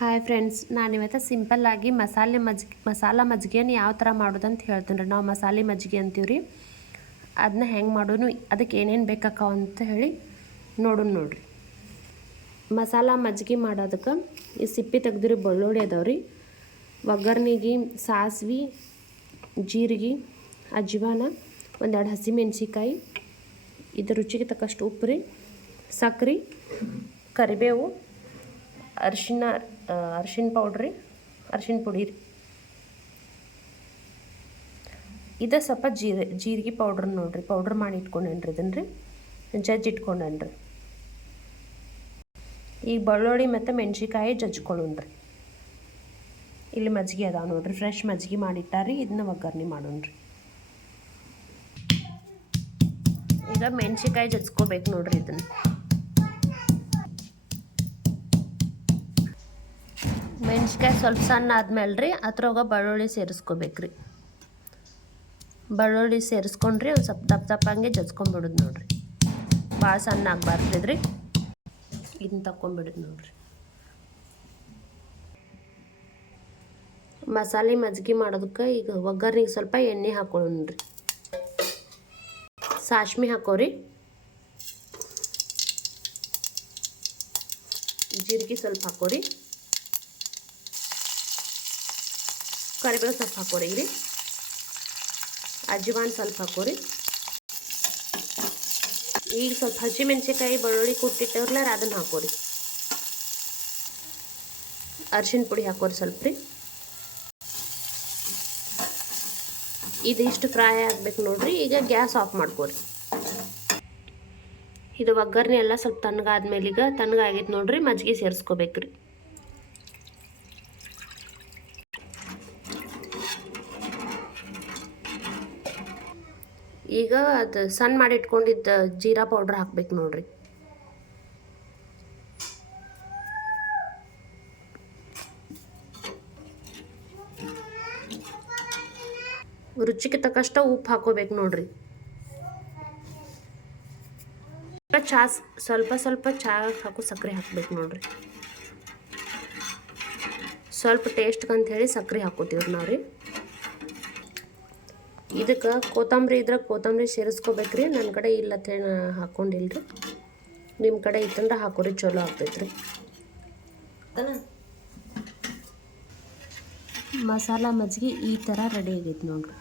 Hi friends, ನಾನಿವತ್ತು ಸಿಂಪಲ್ಲಾಗಿ ಮಸಾಲ ಮಜ್ಜಿಗೆಯನ್ನು ಯಾವ ಥರ ಮಾಡೋದಂತ ಹೇಳ್ತೀನಿ ರೀ. ನಾವು ಮಸಾಲೆ ಮಜ್ಜಿಗೆ ಅಂತೀವಿ ರೀ. ಅದನ್ನ ಹೆಂಗೆ ಮಾಡೋನು, ಅದಕ್ಕೆ ಏನೇನು ಬೇಕಾಕಾವ ಅಂತ ಹೇಳಿ ನೋಡ್ರಿ. ಮಸಾಲ ಮಜ್ಜಿಗೆ ಮಾಡೋದಕ್ಕೆ ಈ ಸಿಪ್ಪೆ ತೆಗ್ದಿರಿ ಬೆಳ್ಳುಳ್ಳಿ ಅದಾವ್ರಿ. ಒಗ್ಗರ್ನಿಗೆ ಸಾಸ್ವೆ, ಜೀರಿಗೆ, ಅಜ್ವಾನ, ಒಂದೆರಡು ಹಸಿಮೆಣ್ಸಿಕಾಯಿ, ಇದು ರುಚಿಗೆ ತಕ್ಕಷ್ಟು ಉಪ್ಪು ರೀ, ಸಕ್ಕರೆ, ಕರಿಬೇವು, ಅರಿಶಿನ ಪೌಡ್ರಿ, ಅರಿಶಿನ ಪುಡಿ ರೀ. ಇದು ಸ್ವಲ್ಪ ಜೀರಿಗೆ ಪೌಡ್ರ್ ನೋಡ್ರಿ, ಪೌಡ್ರ್ ಮಾಡಿ ಇಟ್ಕೊಂಡೇನ್ರಿ. ಇದನ್ನು ರೀ ಜಜ್ಜಿ ಇಟ್ಕೊಂಡೇನ್ರಿ. ಈಗ ಬೆಳ್ಳುಳ್ಳಿ ಮತ್ತು ಮೆಣಸಿಕಾಯಿ ಜಜ್ಕೊಳ್ಳೋಣ್ರಿ. ಇಲ್ಲಿ ಮಜ್ಜಿಗೆ ಅದಾವ ನೋಡ್ರಿ, ಫ್ರೆಶ್ ಮಜ್ಜಿಗೆ ಮಾಡಿಟ್ಟಾರಿ. ಇದನ್ನ ಒಗ್ಗರ್ಣೆ ಮಾಡೋಣ್ರಿ. ಈಗ ಮೆಣಸಿಕಾಯಿ ಜಜ್ಕೋಬೇಕು ನೋಡ್ರಿ. ಇದನ್ನು ಮೆಣಸಿಕಾಯಿ ಸ್ವಲ್ಪ ಸಣ್ಣ ಆದ್ಮೇಲೆ ರೀ ಅದ್ರೊಳಗೆ ಬೆಳ್ಳುಳ್ಳಿ ಸೇರಿಸ್ಕೋಬೇಕ್ರಿ. ಬೆಳ್ಳುಳ್ಳಿ ಸೇರಿಸ್ಕೊಂಡ್ರಿ ಒಂದು ಸ್ವಲ್ಪ ದಪ್ಪಂಗೆ ಜಜ್ಕೊಂಡ್ಬಿಡೋದು ನೋಡ್ರಿ. ಭಾಳ ಸಣ್ಣ ಆಗಬಾರ್ದ್ರಿ. ಇದನ್ನ ತಕ್ಕೊಂಬಿಡೋದು ನೋಡ್ರಿ. ಮಸಾಲೆ ಮಜ್ಜಿಗೆ ಮಾಡೋದಕ್ಕೆ ಈಗ ಒಗ್ಗರ್ನಿಗೆ ಸ್ವಲ್ಪ ಎಣ್ಣೆ ಹಾಕೊಳ್ಳೋಣ್ರಿ. ಸಾಸ್ಮಿ ಹಾಕೋರಿ, ಜೀರಿಗೆ ಸ್ವಲ್ಪ ಹಾಕೋರಿ, ಕರಿಬೇವು ಸ್ವಲ್ಪ ಹಾಕೋರಿ ರೀ, ಅಜ್ವಾನ ಸ್ವಲ್ಪ ಹಾಕೋರಿ. ಈಗ ಸ್ವಲ್ಪ ಹಸಿಮೆಣ್ಸಿಕಾಯಿ ಬೆಳ್ಳುಳ್ಳಿ ಕುಟ್ಟಿಟ್ಟವ್ರಲ್ಲ ಅದನ್ನು ಹಾಕೋರಿ. ಅರಿಶಿನ ಪುಡಿ ಹಾಕೋರಿ ಸ್ವಲ್ಪ ರೀ. ಇದಿಷ್ಟು ಫ್ರೈ ಆಗ್ಬೇಕು ನೋಡ್ರಿ. ಈಗ ಗ್ಯಾಸ್ ಆಫ್ ಮಾಡ್ಕೋರಿ. ಇದು ಒಗ್ಗರ್ಣೆ ಎಲ್ಲ ಸ್ವಲ್ಪ ತಣ್ಣಗಾದ್ಮೇಲೆ ಈಗ ತಣ್ಣಗಾಗೈತೆ ನೋಡ್ರಿ. ಮಜ್ಜಿಗೆ ಸೇರಿಸ್ಕೋಬೇಕ್ರಿ. ಈಗ ಅದು ಸಣ್ಣ ಮಾಡಿ ಇಟ್ಕೊಂಡಿದ್ದ ಜೀರಾ ಪೌಡ್ರ್ ಹಾಕ್ಬೇಕು ನೋಡ್ರಿ. ರುಚಿಗೆ ತಕ್ಕಷ್ಟು ಉಪ್ಪು ಹಾಕೋಬೇಕು ನೋಡ್ರಿ. ಸ್ವಲ್ಪ ಚಾ ಹಾಕೋ ಸಕ್ಕರೆ ಹಾಕ್ಬೇಕು ನೋಡ್ರಿ. ಸ್ವಲ್ಪ ಟೇಸ್ಟ್ಗೆ ಅಂತ ಹೇಳಿ ಸಕ್ಕರೆ ಹಾಕೋತೀವ್ರಿ ನಾವು ರೀ. ಇದಕ್ಕೆ ಕೊತ್ತಂಬರಿ ಇದ್ರೆ ಕೊತ್ತಂಬರಿ ಸೇರಿಸ್ಕೋಬೇಕ್ರಿ. ನನ್ನ ಕಡೆ ಇಲ್ಲ ಅಂತೇಳಿ ಹಾಕ್ಕೊಂಡಿಲ್ರಿ. ನಿಮ್ಮ ಕಡೆ ಇತ್ತಂದ್ರೆ ಹಾಕೋರಿ, ಚಲೋ ಆಗ್ತೈತ್ರಿ. ಮಸಾಲ ಮಜ್ಜಿಗೆ ಈ ಥರ ರೆಡಿ ಆಗೈತೆ ನೋಡ್ರಿ.